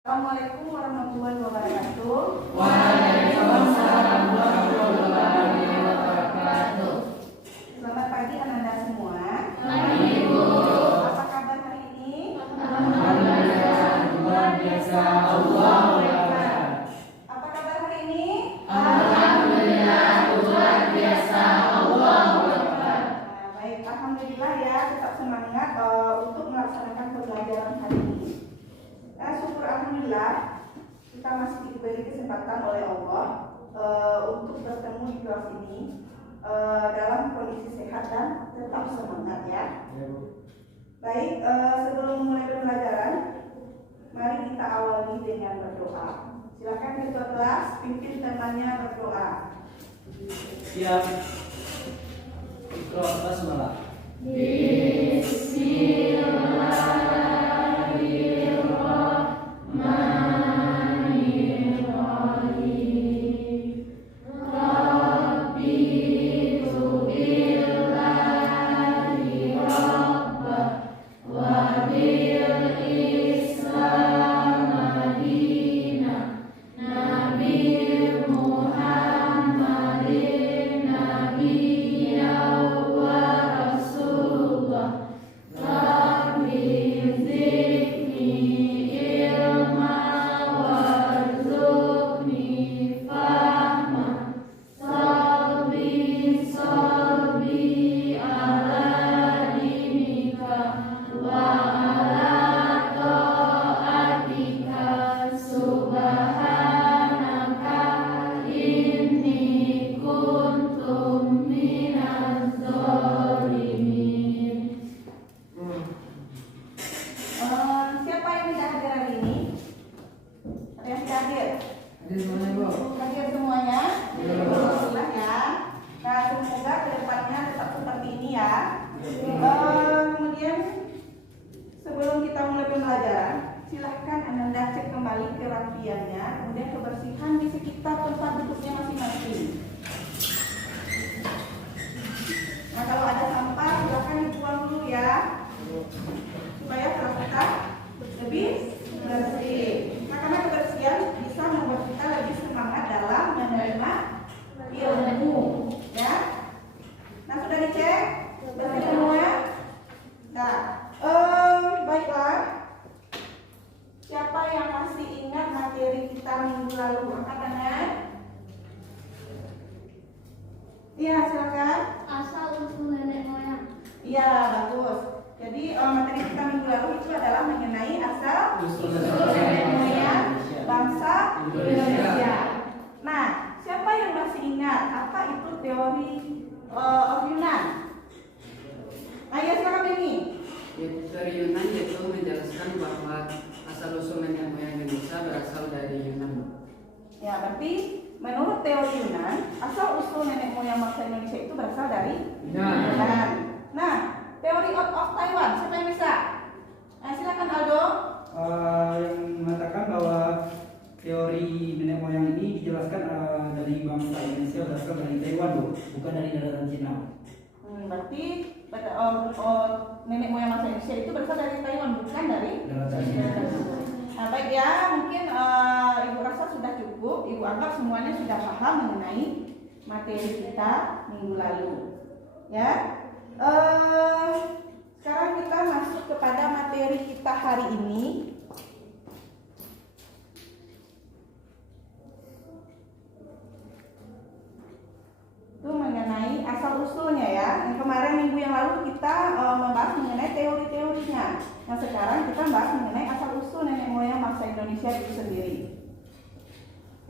Assalamualaikum warahmatullahi wabarakatuh. Waalaikumsalam warahmatullahi wabarakatuh. Selamat pagi anak-anak semua. Pagi, Ibu. Apa kabar hari ini? Alhamdulillah, luar biasa. Allahu Akbar. Apa kabar hari ini? Alhamdulillah, luar biasa. Allahu Akbar. Nah, baik, alhamdulillah ya, tetap semangat untuk melaksanakan pembelajaran hari ini. Syukur alhamdulillah kita masih diberi kesempatan oleh Allah untuk bertemu di kelas ini dalam kondisi sehat dan tetap semangat ya. Baik, sebelum mulai pembelajaran, mari kita awali dengan berdoa. Silakan ketua kelas pimpin temannya berdoa. Siap. Ikra basmalah. Siapa yang tidak hadir hari ini? Ada yang tidak hadir? Hadir semuanya? Alhamdulillah ya. Nah, semoga kedepannya tetap seperti ini ya. Kemudian sebelum kita mulai pembelajaran, silahkan Anda cek kembali kerapiannya, kemudian kebersihan di sekitar tempat duduknya masing-masing. Nah, kalau ada sampah silahkan dibuang dulu ya, supaya kelas kita lebih bersih. Nah, karena kebersihan bisa membuat kita lebih semangat dalam menerima ilmu, ya. Nah, sudah dicek bersih semua. Nah, baiklah. Siapa yang masih ingat materi kita minggu lalu? Angkat tangan. Iya, silakan. Asal usul nenek moyang. Iya, bagus. Jadi materi kita minggu lalu itu adalah mengenai asal usul nenek moyang bangsa Indonesia. Nah, siapa yang masih ingat apa itu teori of Yunan? Ayo silakan Beni. Teori Yunan itu menjelaskan bahwa asal usul nenek moyang Indonesia berasal dari Yunan. Ya, berarti menurut teori Yunan, asal usul nenek moyang bangsa Indonesia itu berasal dari Yunan. Nah, teori of Taiwan, siapa yang bisa? Nah, silakan Aldo. Yang mengatakan bahwa teori nenek moyang ini dijelaskan dari bangsa Indonesia berasal dari Taiwan, Bu, bukan dari daratan Cina. Berarti nenek moyang bangsa Indonesia itu berasal dari Taiwan, bukan dari Daratan Cina. Nah, baik ya, mungkin Ibu rasa sudah cukup. Ibu anggap semuanya sudah paham mengenai materi kita minggu lalu. Ya, sekarang kita masuk kepada materi kita hari ini. Itu mengenai asal usulnya ya. Yang kemarin minggu yang lalu kita membahas mengenai teori-teorinya. Yang sekarang kita membahas mengenai asal usul nenek moyang bangsa Indonesia itu sendiri.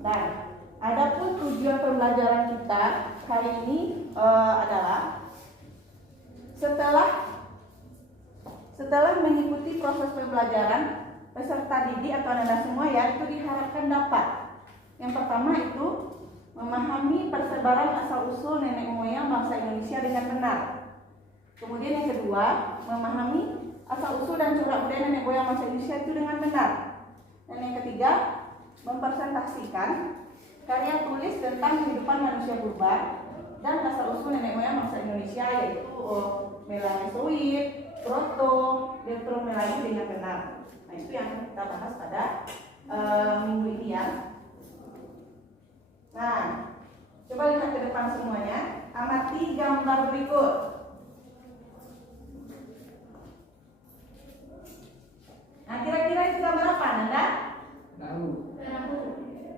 Dan adapun tujuan pembelajaran kita hari ini adalah setelah mengikuti proses pembelajaran, peserta didik atau anak semua ya itu diharapkan dapat. Yang pertama itu memahami persebaran asal-usul nenek moyang bangsa Indonesia dengan benar. Kemudian yang kedua, memahami asal-usul dan corak budaya nenek moyang bangsa Indonesia itu dengan benar. Dan yang ketiga, mempresentasikan karya tulis tentang kehidupan manusia purba dan asal-usul nenek moyang bangsa Indonesia, yaitu Melanesoid, Proto, Deuteromelai dengan benar. Nah, itu yang kita bahas pada minggu ini ya. Nah, coba lihat ke depan semuanya. Amati gambar berikut. Nah, kira-kira itu gambar apa, Nanda?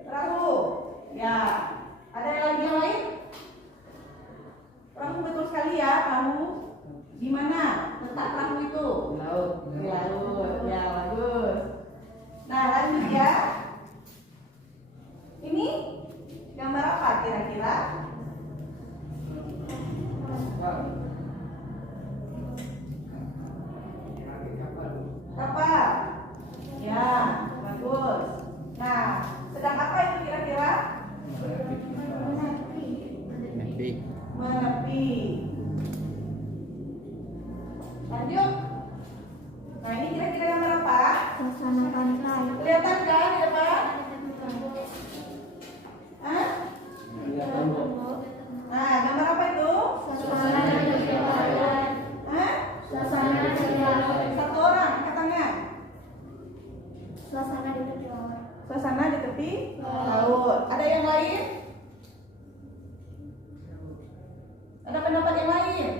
Perahu. Ya. Ada lagi yang lain? Perahu betul sekali ya. Perahu di mana letak perahu itu? Di laut. Ya, bagus. Nah, lanjut ya. Ini gambar apa kira-kira? Kapal. Ya, bagus. Nah, sedang apa itu kira-kira? Menepi. Lanjut. Nah, ini kira-kira gambar apa? Suasana pantai. Kelihatan kan di depan? Hah? Nah, gambar apa itu? Suasana di tepi laut. Hah? Suasana di tepi laut. Satu orang, angkat tangan. Suasana di tepi laut. Suasana di tepi laut. Ada yang lain? Ada pendapat yang lain?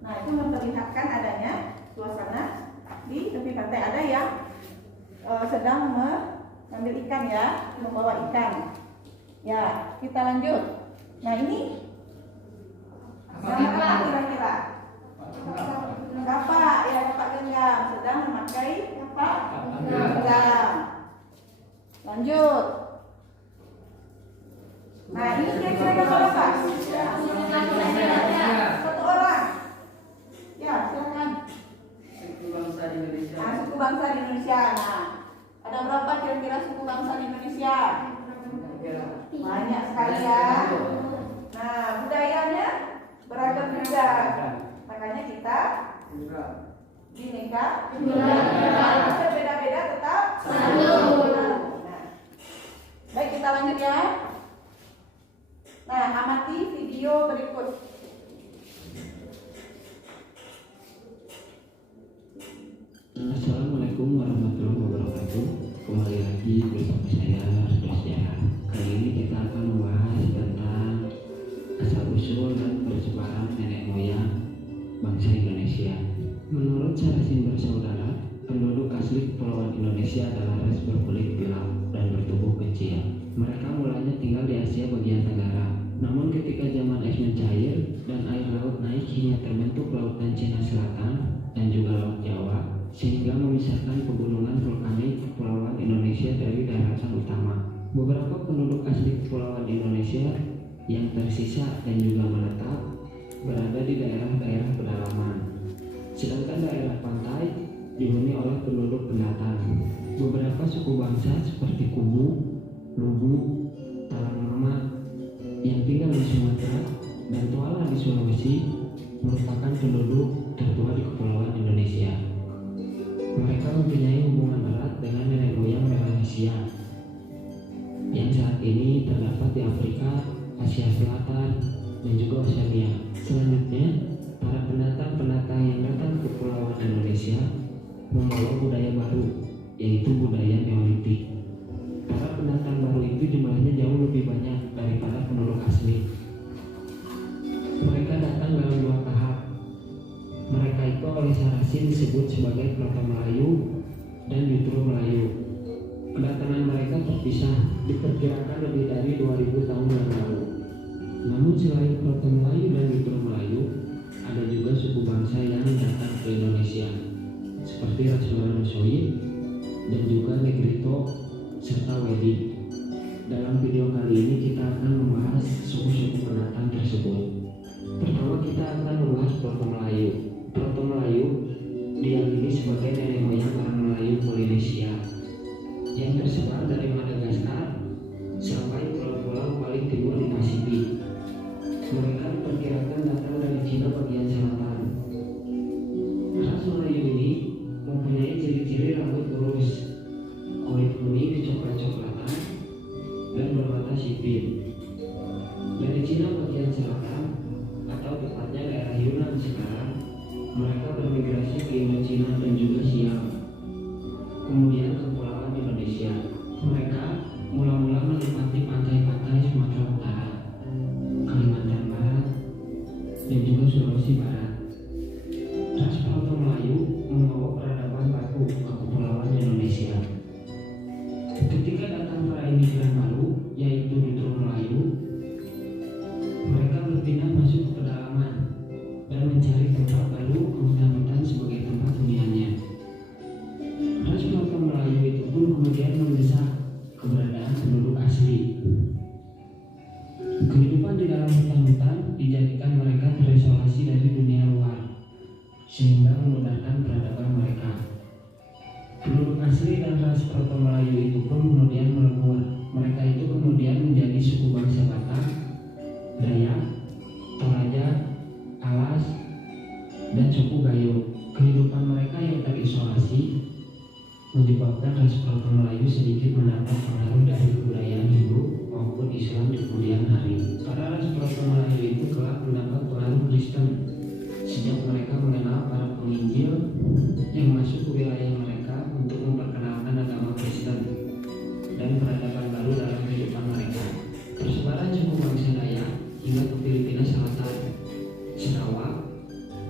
Nah, itu memperlihatkan adanya suasana di tepi pantai. Ada yang sedang mengambil ikan ya, membawa ikan. Ya, kita lanjut. Nah, ini apa kira-kira? Kapak, ya kapak genggam. Sedang memakai kapak genggam. Lanjut. Nah, ini kira-kira gambar apa? Satu orang. Ya, silakan. Suku bangsa Indonesia. Nah, suku bangsa di Indonesia. Nah, ada berapa kira-kira suku bangsa di Indonesia? Banyak sekali ya. Nah, budayanya beragam juga. Makanya kita Bhinneka berbeda-beda tetap satu. Nah, baik, kita lanjut ya. Nah, amati video berikut. Assalamualaikum warahmatullahi wabarakatuh. Kembali lagi bersama saya Ridho Sejarah. Kali ini kita akan membahas tentang asal usul dan persebaran nenek moyang bangsa Indonesia. Menurut Sarasin Bersaudara, penduduk asli Kepulauan Indonesia adalah ras berkulit gelap dan bertubuh kecil. Mereka mulanya tinggal di Asia bagian tenggara. Namun ketika zaman es mencair dan air laut naik hingga terbentuk lautan Cina Selatan dan juga Laut Jawa, sehingga memisahkan pegunungan vulkanik Kepulauan Indonesia dari daratan utama. Beberapa penduduk asli Kepulauan Indonesia yang tersisa dan juga menetap berada di daerah-daerah pedalaman, sedangkan daerah pantai dihuni oleh penduduk pendatang. Beberapa suku bangsa seperti Kubu, Lubu, Talang Mama yang tinggal di Sumatera dan Toala di Sulawesi merupakan penduduk tertua di Kepulauan Indonesia. Mereka mempunyai hubungan erat dengan nenek moyang Melanesia yang saat ini terdapat di Afrika, Asia Selatan, dan juga Oseania. Selanjutnya, para pendatang-pendatang yang datang ke Kepulauan Indonesia membawa budaya baru, yaitu budaya Neolitik. Para pendatang baru itu jumlahnya jauh lebih banyak daripada penduduk asli. Mereka datang dalam dua tahap. Mereka itu oleh Sarasin disebut sebagai Proto Melayu dan Jutru Melayu. Kedatangan mereka terpisah, diperkirakan lebih dari 2000 tahun yang lalu. Namun selain Proto Melayu dan Jutru Melayu, ada juga suku bangsa yang datang ke Indonesia, seperti ras Melanesoid dan juga Negrito serta Wedi. Dalam video kali ini kita akan membahas suku-suku pendatang tersebut. Pertama kita akan membahas Proto Melayu. Proto Melayu diyakini sebagai nenek moyang orang Melayu Polinesia yang tersebar dari Madagaskar sampai pulau-pulau paling timur di Pasifik. Mereka diperkirakan datang dari Cina bagian selatan. Ras Melayu ini mempunyai ciri-ciri rambut lurus, kulit kuning kecoklat-coklatan, dan bermata sipit. Dari Cina bagian selatan atau tepatnya daerah Yunan sekarang, mereka bermigrasi ke Indochina dan juga Siam. Sulawesi Barat. Ras Proto Melayu membawa peradaban baru ke kepulauan Indonesia. Ketika datang para imigran baru, yaitu Dutro Melayu, mereka berpindah masuk ke pedalaman dan mencari tempat baru hutan-hutan sebagai tempat huniannya. Ras Proto Melayu itu pun kemudian mendesak keberadaan penduduk asli. Kehidupan di dalam hutan-hutan dijadikan mereka terisolasi dari dunia luar, sehingga memudahkan peradaban mereka. Penduduk asli dan ras Proto Melayu itu pun kemudian melebur. Mereka itu kemudian menjadi suku bangsa Batak, Dayak, Toraja, Alas, dan suku Gayo. Kehidupan mereka yang terisolasi menyebabkan ras Proto Melayu sedikit mendapat pengaruh dari kebudayaan Hindu maupun Islam di kemudian hari. Para ras Proto Melayu itu kelak mendapat pengaruh Kristen sejak mereka mengenal para penginjil yang masuk ke wilayah mereka untuk memperkenalkan agama Kristen dan peradaban baru dalam kehidupan mereka. Persebaran suku bangsa Dayak hingga ke Filipina Selatan, Sarawak,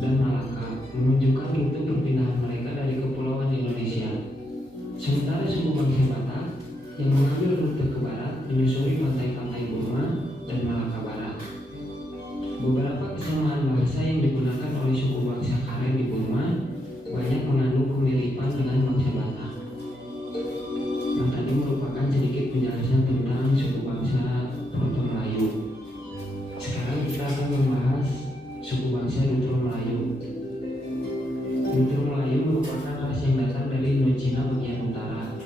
dan Malaka menunjukkan rute perpindahan mereka dari kepulauan Indonesia. Sementara suku bangsa Batak yang mengambil rute ke barat menyusuri pantai-pantai Burma dan Malaka Barat. Beberapa kesamaan bahasa yang digunakan oleh suku bangsa Karen di Burma banyak mengandung kemiripan dengan bangsa Batak. Yang tadi merupakan sedikit penjelasan tentang suku bangsa Proto Melayu. Sekarang kita akan membahas suku bangsa Dutro Melayu. Dutro Melayu merupakan ras yang datang dari Indochina bagian utara.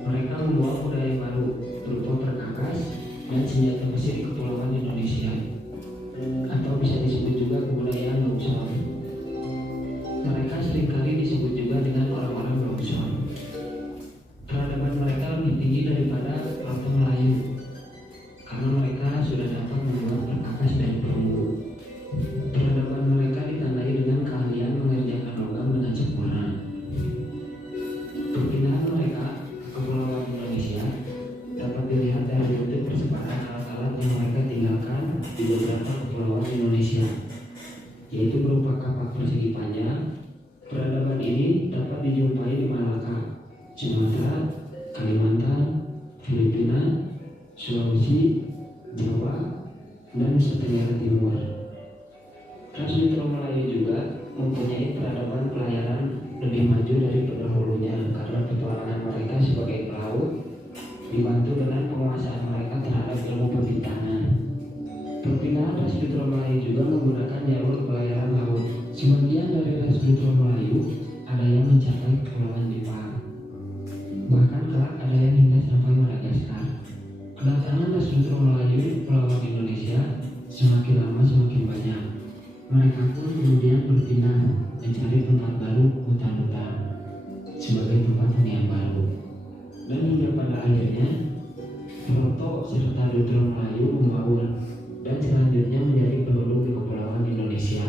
Mereka membawa budaya baru berupa perkakas dan senjata besi di kepulauan Indonesia, atau bisa disebut juga kebudayaan Longson. Mereka seringkali disebut juga dengan orang-orang Longson. Peradaban mereka lebih tinggi daripada Proto Melayu karena mereka sudah dapat membuat perkakas dan perunggu. Peradaban mereka ditandai dengan keahlian mengerjakan logam dan acak warna. Perpindahan mereka ke kepulauan Indonesia dapat dilihat dari rute persebaran alat-alat yang mereka tinggalkan di beberapa kepulauan Indonesia, yaitu berupa kapak persegi panjang. Peradaban ini dapat dijumpai di Malaka, Sumatera, Kalimantan, Filipina, Sulawesi, Jawa, dan Nusa Tenggara Timur. Ras Dutro Melayu juga mempunyai peradaban pelayaran lebih maju dari pendahulunya karena petualangan mereka sebagai pelaut dibantu dengan penguasaan mereka terhadap ilmu perbintangan. Perpindahan ras Dutro Melayu juga menggunakan jalur pelayaran laut. Sebagian dari ras Dutro Melayu ada yang mencapai kepulauan Jepang, bahkan kelak ada yang hingga sampai Madagaskar. Kedatangan ras Dutro Melayu di kepulauan Indonesia semakin lama semakin banyak. Mereka pun kemudian berpindah mencari tempat baru hutan-hutan sebagai tempat hunian baru. Dan hingga pada akhirnya Proto serta Dutro Melayu membaur dan selanjutnya menjadi penduduk di kepulauan Indonesia.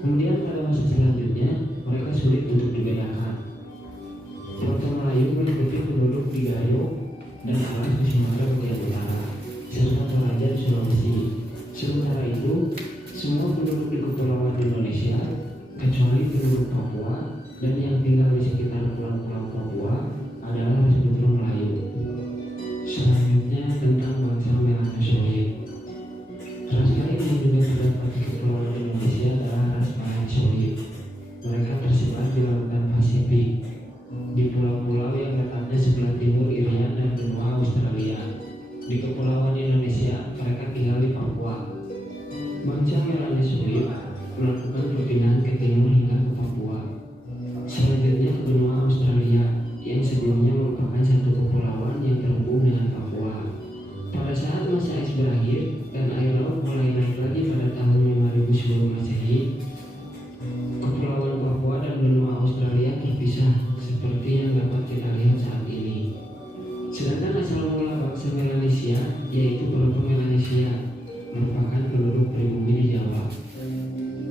Kemudian pada masa selanjutnya mereka sulit untuk dibedakan. Proto Melayu meliputi penduduk di Gayo dan Alas di Sumatera bagian utara, serta Toraja di Sulawesi. Sementara itu, semua penduduk di kepulauan Indonesia kecuali penduduk Papua dan yang tinggal di sekitar pulau-pulau Papua adalah ras Dutro Melayu. Selanjutnya tentang bangsa Melanosoid. Ras lain yang juga terdapat di kepulauan Indonesia adalah ras Melanosoid. Mereka tersebar di lautan Pasifik, di pulau-pulau yang letaknya sebelah timur Irian dan benua Australia. Di kepulauan Indonesia mereka tinggal di Papua. Bangsa Melanosoid melakukan perpindahan ke timur hingga ke Papua, selanjutnya ke benua Australia yang sebelumnya merupakan satu kepulauan yang terhubung dengan Papua. Pada saat masa es berakhir dan air laut mulai naik lagi pada tahun 5000 sebelum Masehi, kepulauan Papua dan benua Australia terpisah seperti yang dapat kita lihat saat ini. Sedangkan asal mula bangsa Melanesia, yaitu Proto Melanesia, merupakan penduduk pribumi di Jawa.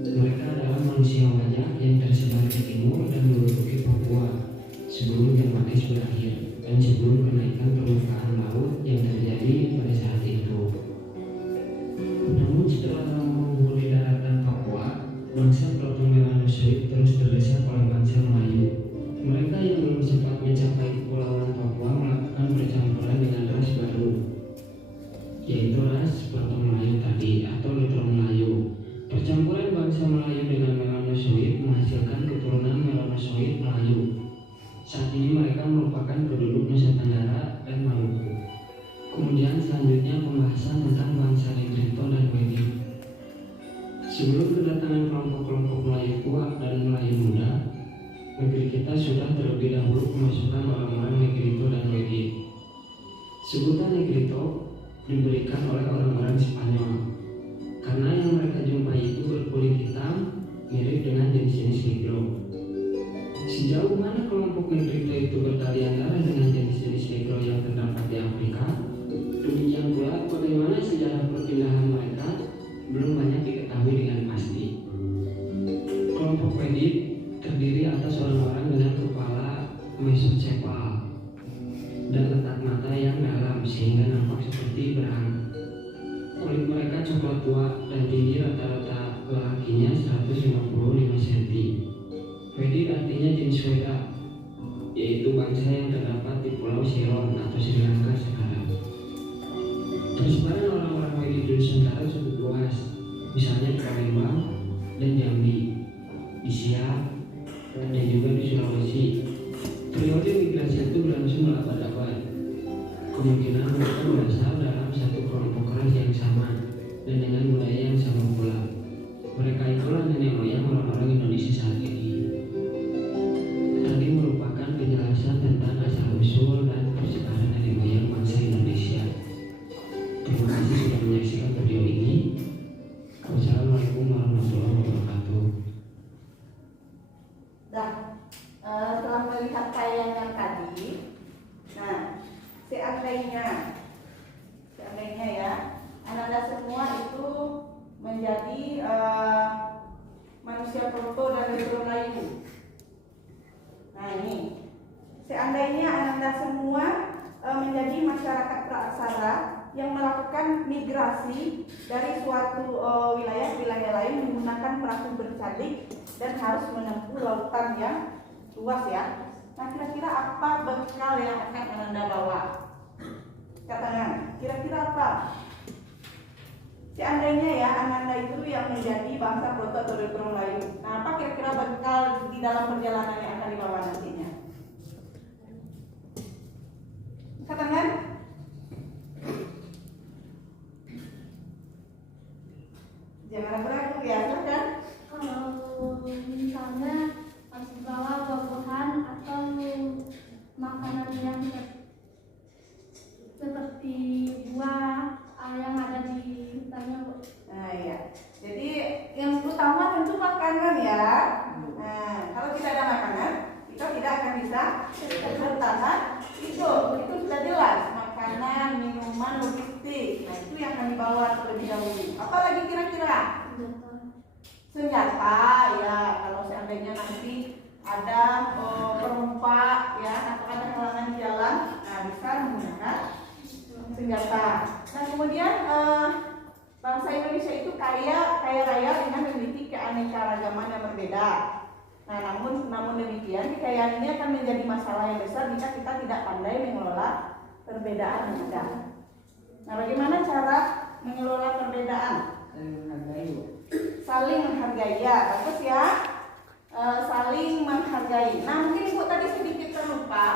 Mereka adalah manusia wajah yang tersebar ke timur dan menduduki Papua sebelum zaman es berakhir dan sebelum kenaikan permukaan laut yang terjadi pada saat itu. Namun setelah menghuni daratan Papua, bangsa Proto Melanozoik terus terdesak oleh bangsa Melayu. Mereka yang belum sempat mencapai kepulauan Papua melakukan percampuran dengan ras baru, yaitu ras Proto Melayu tadi atau Litro Melayu. Percampuran bangsa Melayu dengan Melanozoik menghasilkan keturunan Melanozoik Melayu. Saat ini mereka merupakan penduduk Nusa Tenggara dan Maluku. Kemudian selanjutnya pembahasan tentang bangsa Negrito dan Wedi. Sebelum kedatangan kelompok-kelompok Melayu tua dan Melayu muda, negeri kita sudah terlebih dahulu kemasukan orang-orang Negrito dan Wedi. Sebutan Negrito diberikan oleh orang-orang Spanyol karena yang mereka jumpai itu berkulit hitam mirip dengan jenis-jenis Negro. Sejauh mana kelompok Negrito itu bertalian darah dengan jenis-jenis Negro yang terdapat di Afrika, demikian pula bagaimana sejarah perpindahan mereka belum banyak diketahui dengan pasti. Kelompok Wedi terdiri atas orang-orang dengan kepala mesocepal dan letak mata yang dalam sehingga nampak seperti berang. Kulit mereka coklat tua dan tinggi rata-rata lelakinya 155 cm. Wedi artinya jenis Weda, yaitu bangsa yang terdapat di Pulau Ceylon atau Sri Lanka sekarang. Persebaran orang-orang Wedi di Nusantara cukup luas, misalnya di Palembang dan Jambi, di Siak, dan juga di Sulawesi. Periode migrasi itu berlangsung berabad-abad. Kemungkinan mereka berasal dalam satu kelompok ras yang sama dan dengan budaya yang sama pula. Mereka itulah nenek moyang orang-orang Indonesia saat ini. Tadi merupakan penjelasan tentang asal-usul dan persebaran nenek moyang bangsa Indonesia. Terima kasih sudah menyaksikan video ini. Wassalamualaikum warahmatullahi wabarakatuh. Setelah melihat tayangan tadi, nah seandainya ya, Anda semua itu menjadi manusia Proto dan Litro Melayu. Nah ini, seandainya Anda semua menjadi masyarakat praaksara yang melakukan migrasi dari suatu wilayah ke wilayah lain menggunakan perahu bercadik dan harus menempuh lautan yang luas ya. Nah kira-kira apa bekal yang akan Anda bawa? Katakan, kira-kira apa? Seandainya ya Anda itu yang menjadi bangsa Proto atau Litro Melayu. Nah apa kira-kira bekal di dalam perjalanan yang akan dibawa nantinya? Katakan. Jangan ragu ya, silakan. Kalau misalnya harus bawa buah-buahan atau makanan yang seperti buah yang ada di hutannya, Bu. Nah iya, jadi yang utama tentu makanan ya. Nah kalau tidak ada makanan, kita tidak akan bisa bertahan. Itu sudah jelas, makanan, minuman, logistik. Nah itu yang akan dibawa terlebih dahulu. Apalagi kira-kira? Senjata ya. Kalau seandainya nanti ada perompak ya atau ada halangan di jalan, nah bisa menggunakan senjata. Nah kemudian bangsa Indonesia itu kaya raya dengan memiliki keanekaragaman yang berbeda. Nah namun demikian kekayaan ini akan menjadi masalah yang besar jika kita tidak pandai mengelola perbedaan yang ada. Nah bagaimana cara mengelola perbedaan? Saling menghargai ya, bagus ya. Saling menghargai. Nah mungkin Ibu tadi sedikit terlupa,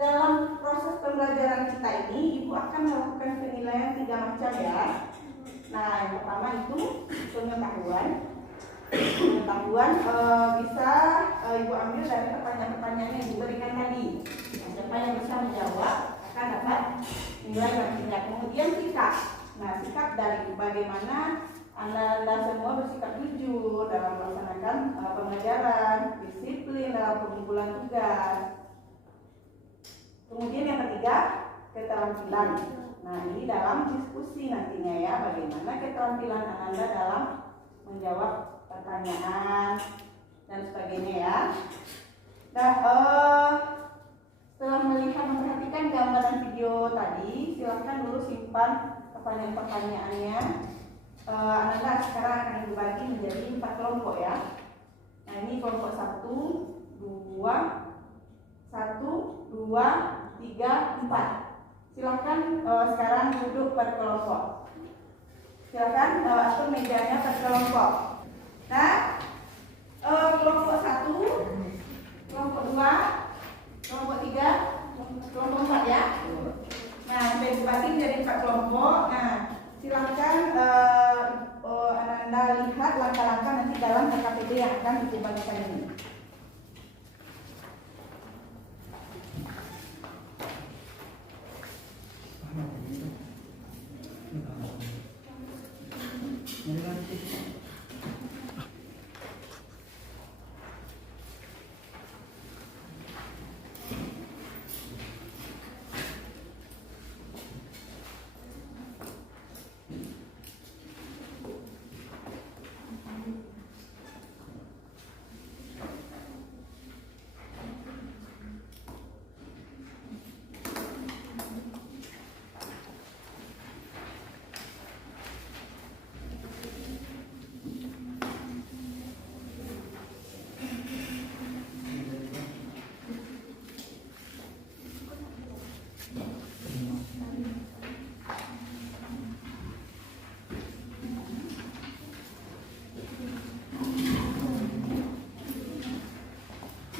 dalam proses pembelajaran kita ini Ibu akan melakukan penilaian 3 macam ya. Nah yang pertama itu pengetahuan bisa Ibu ambil dari pertanyaan-pertanyaan yang diberikan tadi. Nah, siapa yang bisa menjawab akan dapat nilai yang tinggi. Kemudian sikap. Nah sikap dari bagaimana Anda semua bersikap jujur dalam melaksanakan pembelajaran, disiplin dalam pengumpulan tugas. Kemudian yang ketiga, keterampilan. Nah ini dalam diskusi nantinya ya, bagaimana keterampilan Anda dalam menjawab pertanyaan dan sebagainya ya. Nah setelah memperhatikan gambar dan video tadi, silahkan dulu simpan pertanyaan-pertanyaannya. Anda sekarang akan dibagi menjadi 4 kelompok ya. kelompok 1, 2, 1, 2, 3, 4. Silakan sekarang duduk per kelompok. Silakan atur mejanya per kelompok. Nah, kelompok 1, kelompok 2, kelompok 3, kelompok 4 ya. Nah, bagi menjadi 4 kelompok. Nah, silakan Anda lihat langkah-langkah nanti dalam KKPD yang akan dibagikan ini.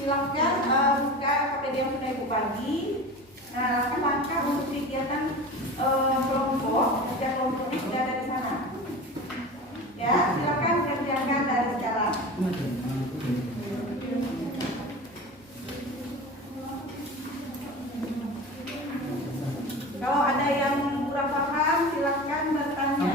Silakan buka KPD yang sudah Ibu bagi. Nah, langkah-langkah untuk kegiatan kelompok, setiap kelompoknya sudah ada di sana. Ya, silakan kerjakan dari sekarang. Kalau ada yang kurang paham, silakan bertanya.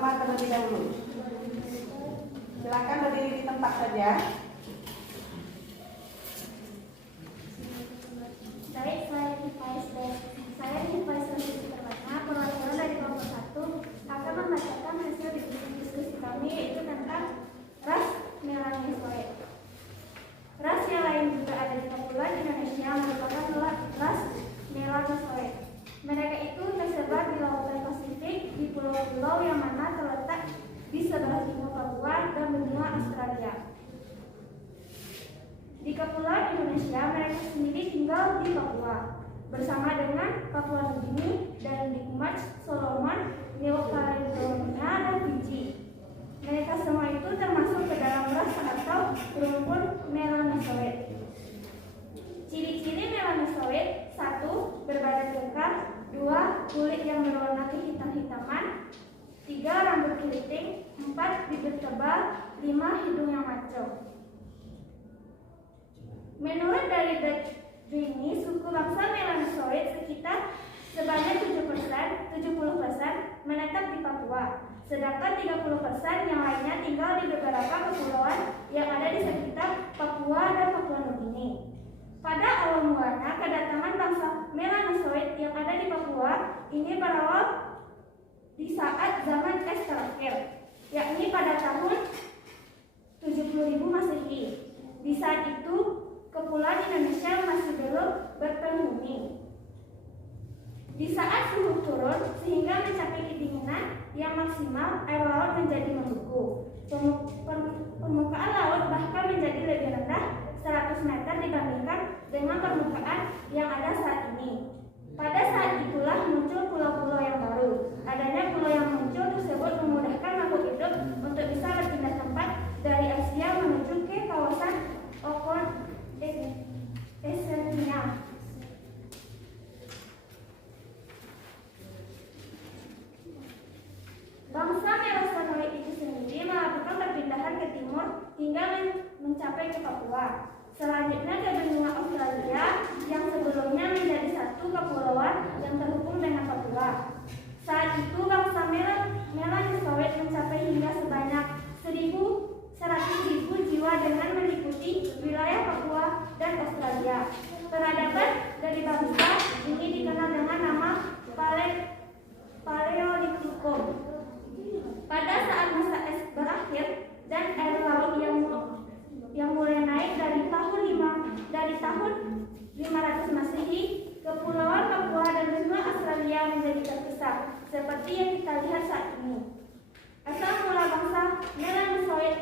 pertama terlebih dahulu. Silakan berdiri di tempat saja. Baik, saya Divaisal Permana, perwakilan dari kelompok 1 akan membacakan hasil diskusi kami, yaitu tentang ras melanosoid. Ras yang lain juga ada di Papua di Indonesia merupakan ras melanosoid. Mereka itu tersebar di lautan Pasifik, di pulau-pulau yang mana terletak di sebelah timur Papua dan benua Australia. Di Kepulauan Indonesia, mereka sendiri tinggal di Papua bersama dengan Papua Nugini dan Nikmat, Solomon, New Caledonia, dan Fiji. Mereka semua itu termasuk ke dalam ras atau rumpun melanosoid. Ciri-ciri melanosoid: 1. Berbadan lengkap, 2. Kulit yang berwarna kehitam-hitaman, 3. Rambut keriting, 4. Bibir tebal, 5. Hidung yang maco. Menurut dari ini, suku bangsa melanosoid sekitar sebanyak 70% menetap di Papua, sedangkan 30% yang lainnya tinggal di beberapa kepulauan yang ada di sekitar Papua dan Papua Nugini. Pada awal mulanya, kedatangan bangsa melanosoid yang ada di Papua ini berawal di saat zaman es terakhir, yakni pada tahun 70.000 Masehi. Di saat itu, Kepulauan Indonesia masih belum berpenghuni. Di saat suhu turun sehingga mencapai kedinginan yang maksimal, air laut menjadi membeku. Permukaan laut bahkan menjadi lebih rendah 100 meter dibandingkan dengan permukaan yang ada saat ini. Pada saat itulah muncul pulau-pulau yang baru. Adanya pulau yang muncul tersebut memudahkan makhluk hidup untuk bisa berpindah tempat dari Asia menuju ke kawasan Oceania. Bangsa melanosoid itu sendiri melakukan perpindahan ke timur hingga mencapai ke Papua. Selanjutnya ke benua Australia yang sebelumnya menjadi satu kepulauan yang terhubung dengan Papua. Saat itu bangsa melanosoid mencapai hingga sebanyak 100.000 jiwa dengan meliputi wilayah Papua dan Australia. Peradaban dari bangsa ini dikenal dengan nama Paleolitikum. Pada saat masa es berakhir dan air laut yang mulai naik dari tahun 500 Masehi, kepulauan Papua dan benua Australia menjadi terpisah seperti yang kita lihat saat ini. Asal mula bangsa melanosoid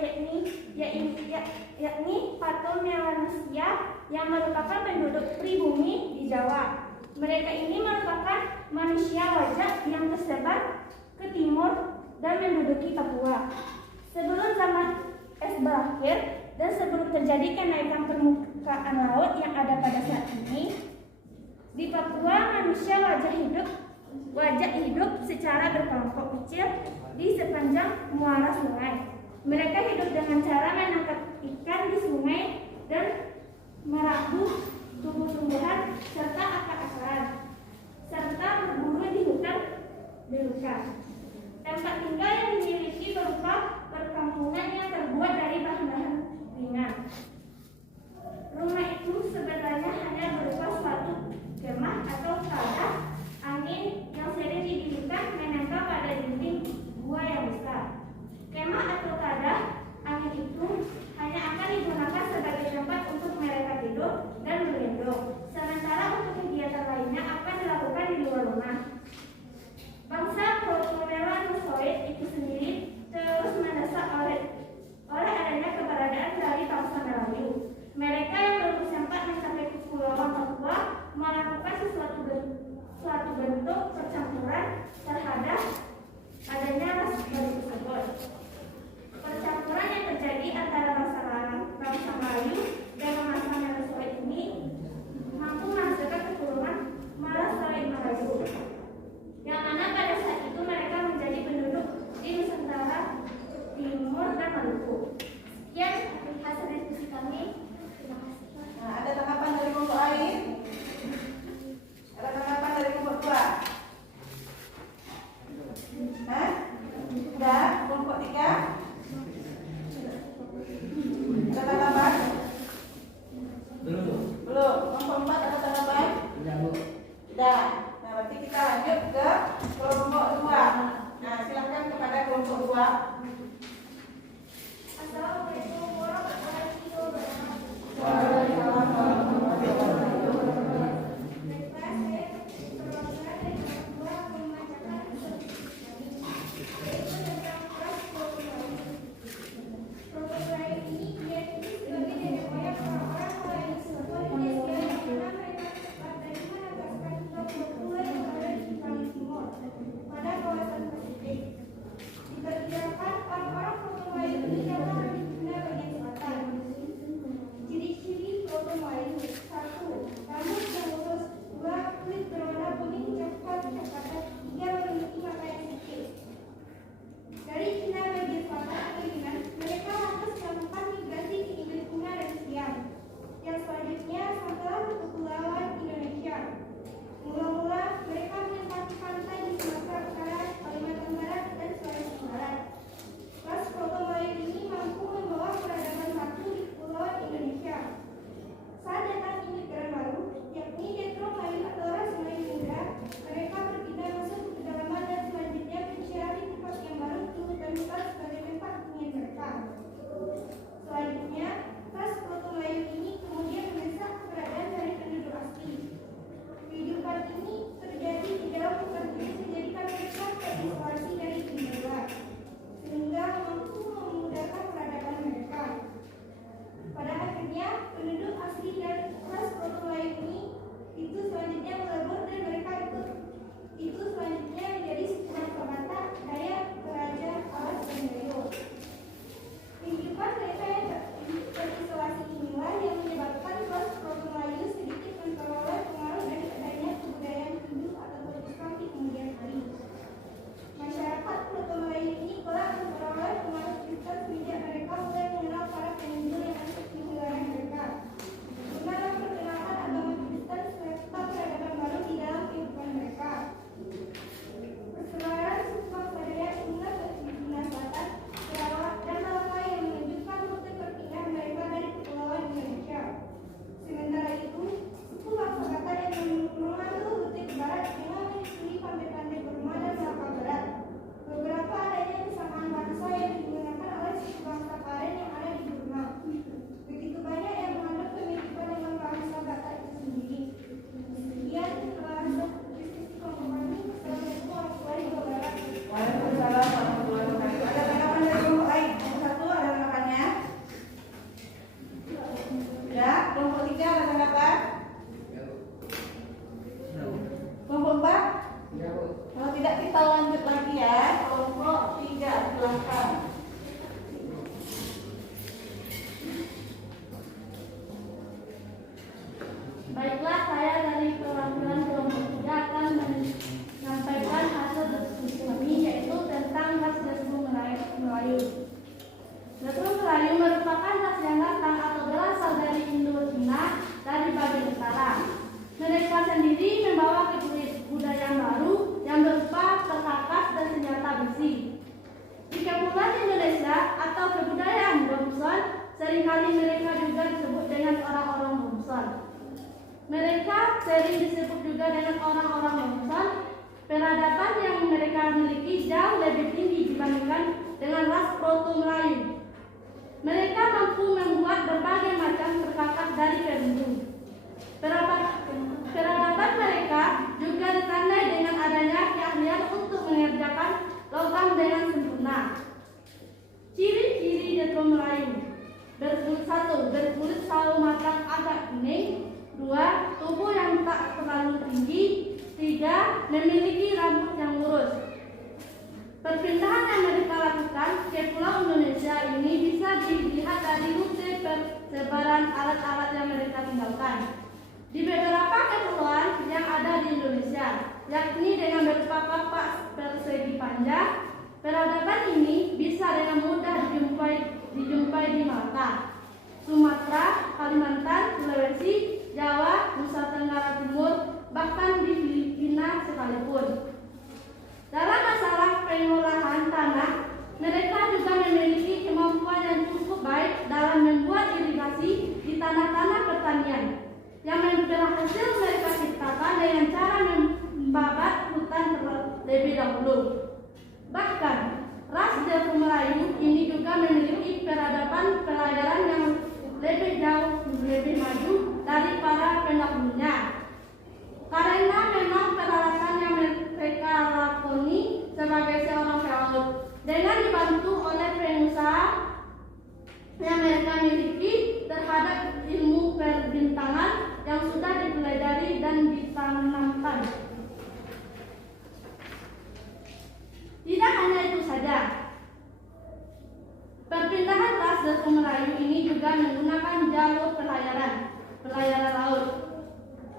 yakni Patomelanesia yang merupakan penduduk pribumi di Jawa. Mereka ini merupakan manusia wajah yang tersebar ke timur dan menduduki Papua. Sebelum zaman es berakhir dan sebelum terjadi kenaikan permukaan laut yang ada pada saat ini, di Papua manusia wajah hidup secara berkelompok kecil di sepanjang muara sungai. Mereka hidup dengan cara menangkap ikan di sungai dan merabu tumbuh-tumbuhan serta akar-akaran, serta berburu di hutan belukar. Tempat tinggal yang dimiliki berupa perkampungan yang terbuat dari bahan-bahan ringan. Rumah itu sebenarnya hanya berupa suatu kemah atau kaldah angin yang sering didirikan menempel pada dinding gua yang besar. Kemah atau kaldah angin itu hanya akan digunakan sebagai tempat untuk mereka tidur dan berlindung, sementara untuk kegiatan lainnya akan dilakukan di luar rumah. Bangsa Proto-melanosoid itu kelompok 2. Assalamualaikum warahmatullahi wabarakatuh. Waalaikumsalam warahmatullahi wabarakatuh. Baiklah, saya perwakilan dari kelompok 2 membacakan yaitu tentang kelas protokol. Protokol ini diakini sebagai nenek moyang orang-orang Polynesia Polinesia yang mana mereka tersebar dari Madagaskar hingga Pulau yang berada di paling timur pada kawasan Pasifik. Diperkirakan orang-orang protokol ini datang dari Cina bagian selatan. Ciri-ciri protokol 1. Rambut yang lurus. 2. Kulit berwarna kuning coklat coklat. 3. Memiliki mata yang sipit. Dari Cina bagian selatan atau Yunan, mereka lantas melakukan migrasi ke Inggris Tengah dan Siam. Yang selanjutnya setelah kepulauan Indonesia. Mula-mula mereka melintasi pantai di Sumatera Utara, Kalimantan Barat, dan Sulawesi Barat. Ras Proto-Melayu ini mampu membawa peradaban baru di kepulauan Indonesia. Saat datang imigran baru, yakni Detro Melayu atau ras Melayu Muda, mereka berpindah masuk ke pedalaman dan selanjutnya mencari tempat yang baru untuk dan hutan sebagai tempat hunian mereka. Selanjutnya, ras Proto-Melayu ini kemudian mendesak keberadaan dari penduduk asli. Kehidupan ini terjadi di dalam hutan ini menjadikan mereka terisolasi dari dunia luar, sehingga mampu memudahkan peradaban mereka. Pada akhirnya, penduduk asli dan ras Proto-Melayu ini itu selanjutnya melebur dan mereka itu selanjutnya menjadi sebuah Batak, Dayak, Toraja, Awas, dan Dayo. Kehidupan mereka yang terisolasi inilah yang menyebabkan ras Proto-Melayu sedikit memperoleh pengaruh dari adanya kebudayaan Hindu ataupun Islam di kemudian hari. Masyarakat Proto-Melayu ini kelak memperoleh pengaruh Kristen semenjak mereka mulai mengenal para penginjil yang masuk di wilayah mereka. Guna memperkenalkan agama Kristen serta peradaban baru di dalam kehidupan mereka. Persebaran suku bangsa Dayak hingga ke Filipina Selatan, Sarawak, dan Malaka yang menunjukkan rute perpindahan mereka dari kepulauan Indonesia. Sementara itu, suku bangsa Batak yang mengambil rute ke barat dengan menyusuri pantai-pantai Burma dan Malaka Barat. Beberapa adanya kesamaan bangsa yang digunakan oleh suku bangsa Karen yang ada di Burma. Begitu banyak yang menganggap pemilikan dengan bahasa Batak itu sendiri. Sekian bahasa diskusi kelompok kami. Assalamualaikum warahmatullahi wabarakatuh. Waalaikumsalam warahmatullahi wabarakatuh. Ada tanggapan dari kelompok lain? Kelompok 1 ada tanggapannya? Ya, kelompok 3 ada tanggapan? Kelompok 4? Kalau tidak kita lanjut lagi ya. Kelompok 3 silahkan. Baiklah, saya dari perwakilan kelompok 3 akan menyampaikan hasil diskusi kami, yaitu tentang ras Detro Melayu. Detro Melayu merupakan ras yang datang atau berasal dari Indochina dari bagian utara. Mereka sendiri membawa kebudayaan baru yang berupa perkakas dan senjata besi. Di kepulauan Indonesia atau kebudayaan Bomson, seringkali mereka juga disebut dengan orang-orang Bomson. Mereka sering disebut juga dengan orang-orang Bomson. Peradaban yang mereka miliki jauh lebih tinggi dibandingkan dengan ras Proto-Melayu. Mereka mampu membuat berbagai macam perkakas dari perunggu. Peradaban mereka juga ditandai dengan adanya keahlian untuk mengerjakan logam dengan sempurna. Ciri-ciri Detro Melayu: berkulit sawo matang agak kuning. 2. Tubuh yang tak terlalu tinggi. 3. Memiliki rambut yang lurus. Perpindahan yang mereka lakukan ke Pulau Indonesia ini bisa dilihat dari rute persebaran alat-alat yang mereka tinggalkan di beberapa kepulauan yang ada di Indonesia, yakni dengan berupa kapak persegi panjang. Peradaban ini bisa dengan mudah dijumpai di Malaka, Sumatera, Kalimantan, Sulawesi, Jawa, Nusa Tenggara Timur, bahkan di Filipina sekalipun. Dalam masalah pengolahan tanah, mereka juga memiliki kemampuan yang cukup baik dalam membuat irigasi di tanah-tanah pertanian yang berhasil mereka ciptakan dengan cara membabat hutan terlebih dahulu. Bahkan, ras lebih maju dari para pendahulunya. Karena memang peralatan yang mereka lakoni sebagai seorang pelaut dengan dibantu oleh pengusaha yang mereka miliki terhadap ilmu perbintangan yang sudah dipelajari dan ditanamkan. Tidak hanya itu saja, perpindahan ras Delta Melayu ini juga menggunakan jalur pelayaran laut.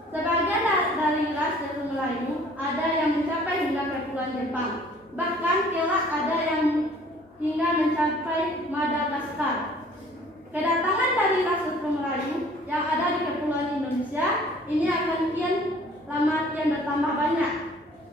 Sebagian dari ras Delta Melayu ada yang mencapai hingga Kepulauan Jepang, bahkan kelak ada yang hingga mencapai Madagaskar. Kedatangan dari ras Delta Melayu yang ada di Kepulauan Indonesia ini akan kian lama kian bertambah banyak.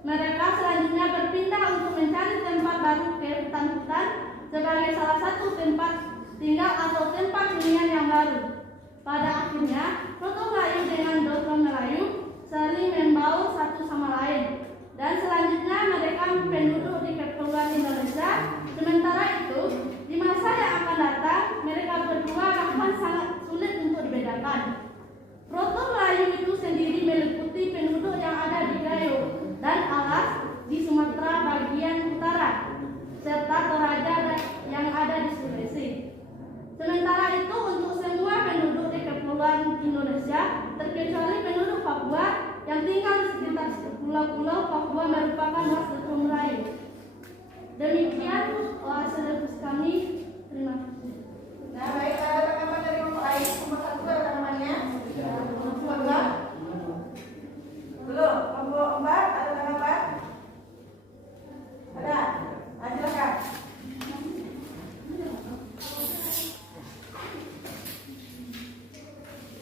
Mereka selanjutnya berpindah untuk mencari tempat baru ke hutan-hutan sebagai salah satu tempat tinggal atau tempat hunian yang baru. Pada akhirnya, Proto Melayu dengan Delta Melayu saling membaur satu sama lain. Dan selanjutnya mereka penduduk di Kepulauan Indonesia. Sementara itu, di masa yang akan datang, mereka berdua akan sangat sulit untuk dibedakan. Proto Melayu itu sendiri meliputi penduduk yang ada di Gayo dan Alas di Sumatera bagian utara, serta Toraja yang ada di Sulawesi. Sementara itu untuk semua penduduk di Kepulauan Indonesia, terkecuali penduduk Papua yang tinggal di sekitar pulau-pulau Papua merupakan ras Delta Melayu. Demikian oasis kami. Terima kasih. Nah, baik, ada rekaman dari kelompok lain. Nomor 1 ada rekamannya. Kelompok 2 belum. Kelompok 4 ada rekaman. Ada. Silakan.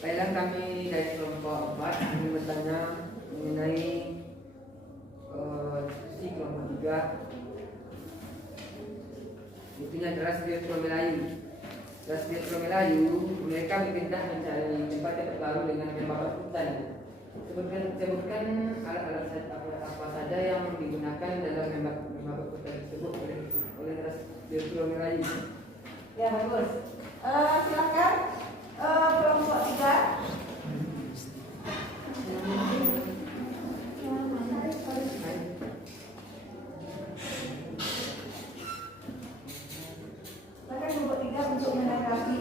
Baiklah, kami dari kelompok 4 ingin bertanya mengenai si kelompok 3. Intinya ras Delta Melayu. Ras Delta Melayu mereka berpindah mencari tempat yang baru dengan membakar hutan. Sebutkan alat-alat apa saja yang digunakan dalam membakar hutan tersebut oleh ras Delta Melayu. Ya, bagus. Silakan kelompok 3. Silakan kelompok 3 untuk menanggapi.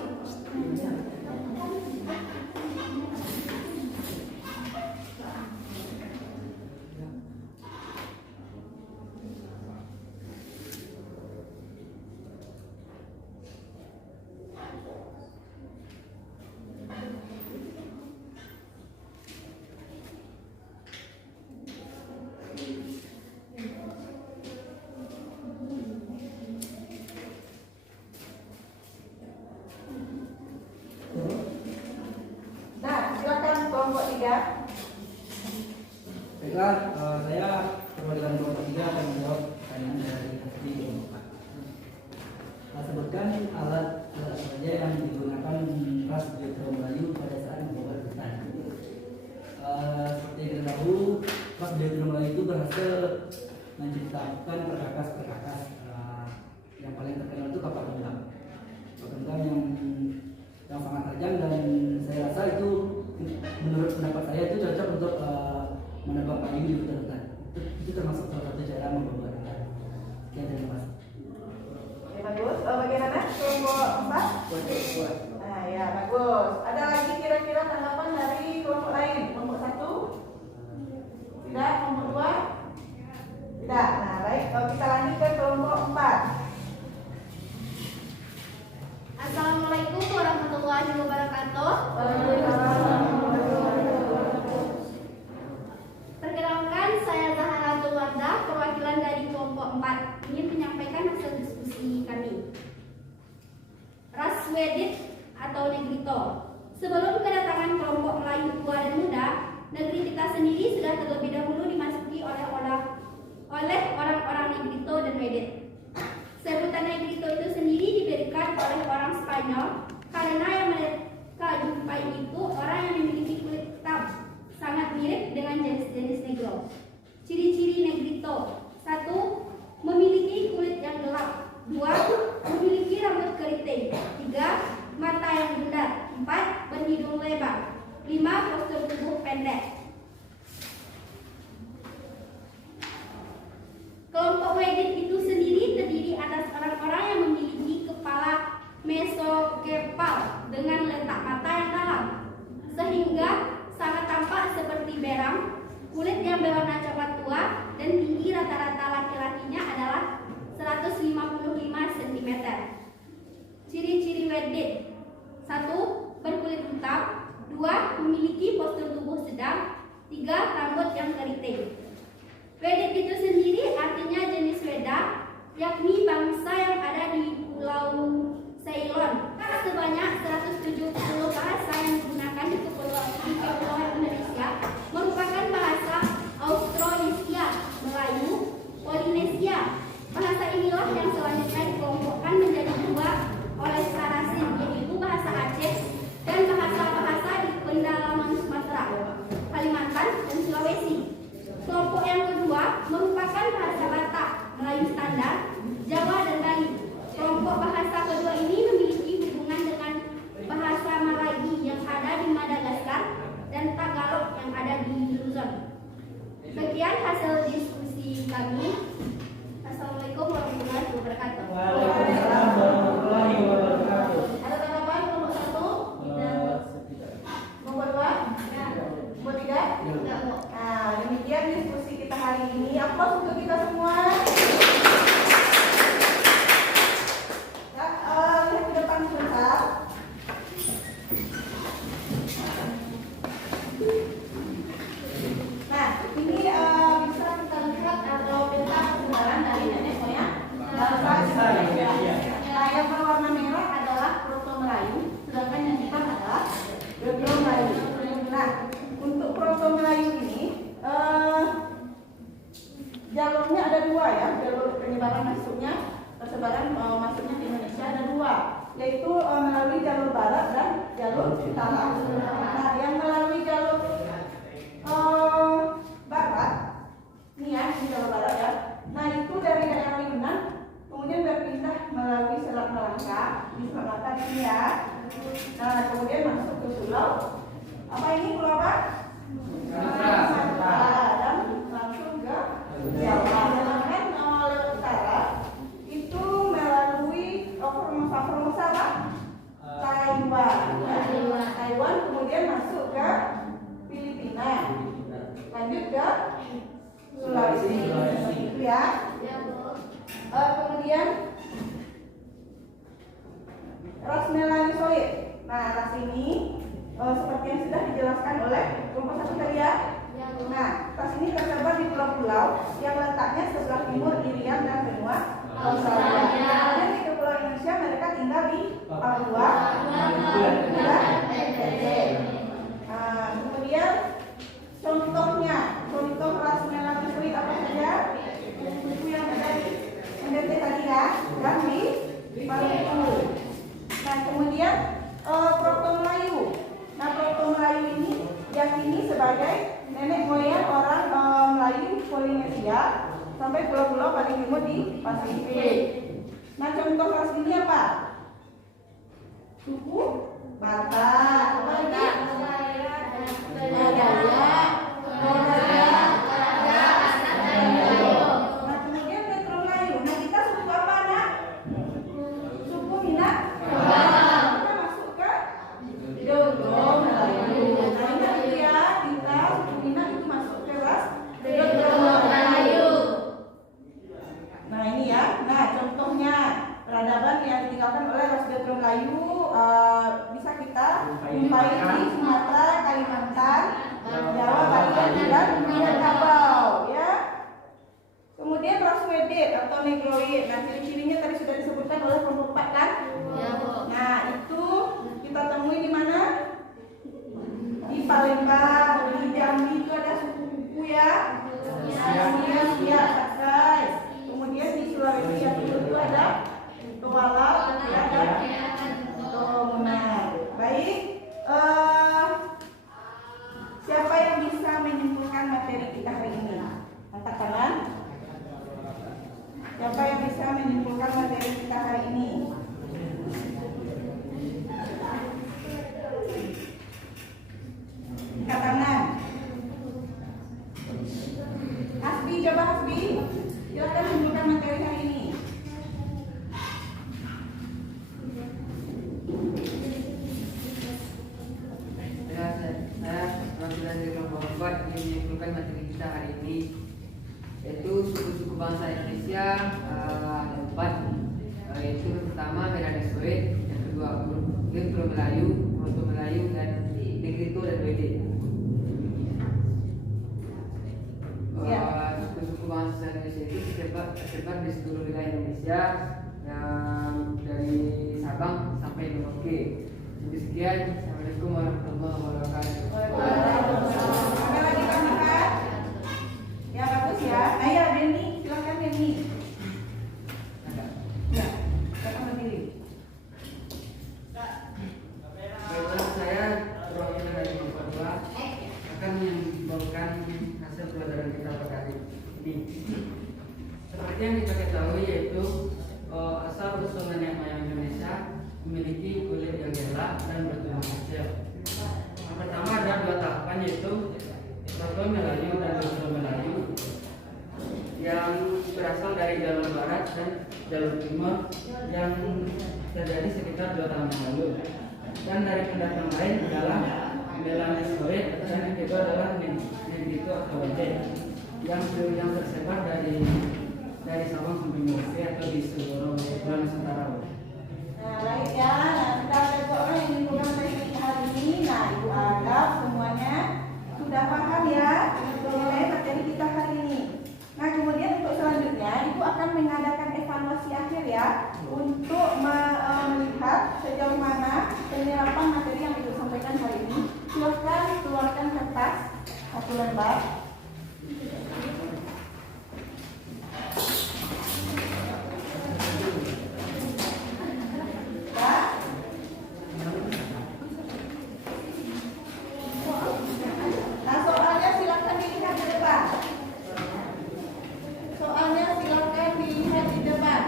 Nah, silakan kelompok 3. Baiklah, saya perwakilan kelompok 3 akan menjawab pertanyaan dari ahli kelompok 4. Sebutkan alat apa saja yang digunakan ras Delta Melayu pada saat membakar hutan. Seperti yang kita tahu, ras Delta Melayu itu berhasil menciptakan perkakas-perkakas. Yang paling terkenal itu kapal tenggelam. Kapal tenggelam yang sangat tajam, dan saya rasa itu menurut pendapat saya itu cocok untuk menebak kayu di hutan-hutan. Itu termasuk salah satu cara membakar hutan. Sekian, terima kasih. Ya, bagus. Bagaimana kelompok 4? Buat. Nah, ya, bagus. Ada lagi kira-kira tanggapan dari kelompok lain? Kelompok 1? Tidak. Kelompok 2? Tidak. Nah, baik. Kita lanjut ke kelompok 4. Assalamualaikum warahmatullahi wabarakatuh. Perkenalkan, saya Zahra Zulwarda, perwakilan dari kelompok 4, ingin menyampaikan hasil diskusi kami. Ras Wedit atau Negrito. Sebelum kedatangan kelompok Melayu tua dan muda, negeri kita sendiri sudah terlebih dahulu dimasuki oleh orang-orang Negrito dan Wedit. Sebutan Negrito itu sendiri diberikan oleh orang Spanyol karena yang mereka jumpai itu orang yang memiliki kulit hitam, sangat mirip dengan jenis-jenis negro. Ciri-ciri Negrito: 1. Memiliki kulit yang gelap. 2. Memiliki rambut keriting. 3. Mata yang bulat. 4. Berhidung lebar. Ceylon. Sebanyak 170 bahasa yang digunakan di Kepulauan Indonesia merupakan bahasa Austronesia, Melayu, Polinesia. Bahasa inilah yang selanjutnya dikelompokkan menjadi dua oleh Sarasin, yaitu bahasa Aceh dan bahasa-bahasa di pendalaman Sumatera, Kalimantan, dan Sulawesi. Kelompok yang kedua merupakan bahasa Batak, Melayu standar, Jawa, dan Bali. Kelompok bahasa kedua ini memiliki hubungan dengan bahasa Malay yang ada di Madagaskar dan Tagalog yang ada di Luzon. Sekian hasil diskusi kami. Assalamualaikum warahmatullahi wabarakatuh. Waalaikumsalam warahmatullahi wabarakatuh. Ada tanggapan kelompok 1? Kelompok 2? Kelompok 3? Nah, demikian diskusi kita hari ini. Aplaus untuk kita semua. Ya, lihat ke depan sebentar. Nah, ini bisa kita lihat atau peta penyebaran dari nenek moyang bangsa Indonesia. Nah, yang berwarna merah adalah Proto Melayu, sedangkan yang hitam adalah Proto Melayu. Nah, untuk Proto Melayu ini jalurnya ada dua ya, jalur penyebaran masuknya, persebaran masuknya ke Indonesia ada dua, yaitu melalui jalur barat dan jalur utara. Nah, yang melalui jalur barat, ini ya, ini jalur barat ya. Nah, itu dari daerah Yunan, kemudian berpindah melalui Selat Melaka, di Selat Melaka ini ya. Nah, kemudian masuk ke Pulau, apa ini pulau apa? Sumatera, dan langsung ke Jawa. Sedangkan lewat utara itu melalui Formosa apa? Taiwan. Taiwan kemudian masuk ke Filipina, lanjut ke Sulawesi. Itu ya. Kemudian ras melanosoid. Nah, ras ini seperti yang sudah dijelaskan oleh kelompok 1 tadi ya. Nah, ras ini tersebar di pulau-pulau yang letaknya sebelah timur Irian dan benua Australia. Kemudian di Kepulauan Indonesia mereka tinggal di Papua dan NTT. Kemudian contoh ras melanosoid apa saja? Buku yang ada di NTT tadi ya, dan di Maluku. Nah, kemudian Proto Melayu. Nah, Proto Melayu ini diyakini sebagai nenek moyang orang Melayu Polinesia sampai pulau-pulau paling timur di Pasifik. Nah, contoh ras ini apa? Suku Batak, apa lagi? Nah, kemudian Retro Melayu. Nah, kita suku apa, nak? Suku Minang. Kita masuk ke Dodo Melayu. Nah, ingat itu ya, kita suku Minang itu masuk ke ras Dodo Melayu. Nah, ini ya. Nah, contohnya peradaban yang ditinggalkan oleh ras Dodo Melayu bisa kita jumpai di Sumatera, Kalimantan, Jawa, Bali, dan Minangkabau ya. Kemudian ras Wedet atau Negroid. Nah, ciri-cirinya tadi sudah disebutkan oleh kelompok 4 kan? Nah, itu kita temui di mana? Di Palembang, di Jambi itu ada suku Kuku ya. Kemudian Siak, Sakai. Kemudian di Sulawesi yang itu ada Tualau, ya, dan Tomunan. Baik, siapa yang bisa menyimpulkan materi kita hari ini? Angkat tangan. Siapa yang bisa menyimpulkan materi kita hari ini? Angkat tangan. Hasbi, coba Hasbi. Silakan menyimpulkan materi hari ini. Saya perwakilan dari kelompok 4 ingin menyimpulkan materi kita hari ini, yaitu suku-suku bangsa Indonesia ada 4, yaitu pertama Melanosoid, yang kedua Proto Melayu, dan Negrito dan Wede. Suku-suku bangsa Indonesia itu tersebar di seluruh wilayah Indonesia, yang dari Sabang sampai Merauke. Sekian, Assalamualaikum warahmatullahi wabarakatuh. Ada lagi tambahan? Ya bagus ya. Nah ya Denny, silakan Denny. Ya, silakan berdiri. Baiklah, saya perwakilan dari Papua akan membawakan hasil pelajaran kita pada hari ini. Seperti yang kita ketahui yaitu asal usul nenek moyang Indonesia memiliki kulit yang gelap dan bertulang kecil. Yang pertama ada dua tahapan yaitu Proto Melayu dan Distro Melayu yang berasal dari jalur barat dan jalur timur yang terjadi sekitar 2 tahun yang lalu. Dan dari pendatang lain adalah Melanisoid dan yang kedua adalah Negrito atau Wajah yang tersebar dari Sabang sampai Merauke atau di seluruh Pulau Nusantara. Nah baik ya, nah kita ada dua orang yang menimbulkan materi hari ini. Nah Ibu Adab semuanya sudah paham ya mengenai materi kita hari ini. Nah kemudian untuk selanjutnya Ibu akan mengadakan evaluasi akhir ya untuk melihat sejauh mana penyerapan materi yang Ibu sampaikan hari ini. Silakan keluarkan kertas 1 lembar. Nah soalnya silakan dilihat di depan. Soalnya silakan dilihat di depan.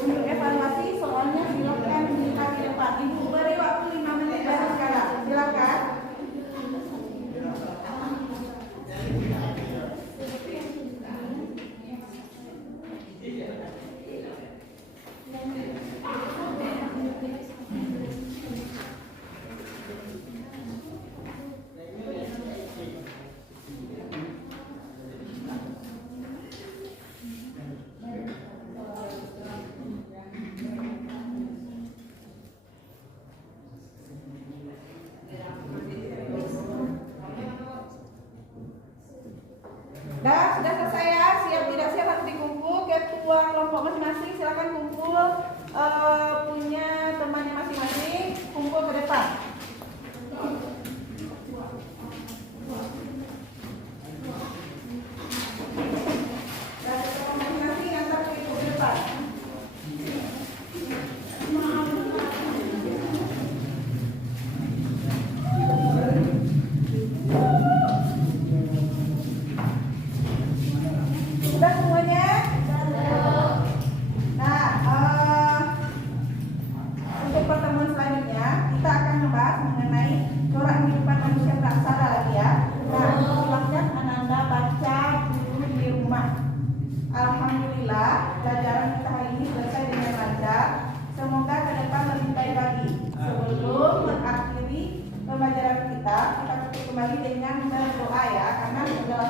Untuk evaluasi soalnya silakan dilihat di depan. Ibu beri waktu 5 menit dari sekarang. Silakan. Sudah selesai ya, siap tidak siap harus dikumpul. Ketua kelompok masing-masing silakan kumpul punya temannya masing-masing, kumpul ke depan. Dan kelompok masing-masing antar ke depan. Sudah semuanya? Nah, untuk pertemuan selanjutnya kita akan membahas mengenai corak kehidupan manusia praksara lagi ya. Nah, silahkan Ananda baca dulu di rumah. Alhamdulillah, pelajaran kita hari ini selesai dengan lancar. Semoga ke depan lebih baik lagi. Sebelum mengakhiri pembelajaran kita tutup kembali dengan berdoa ya, karena adalah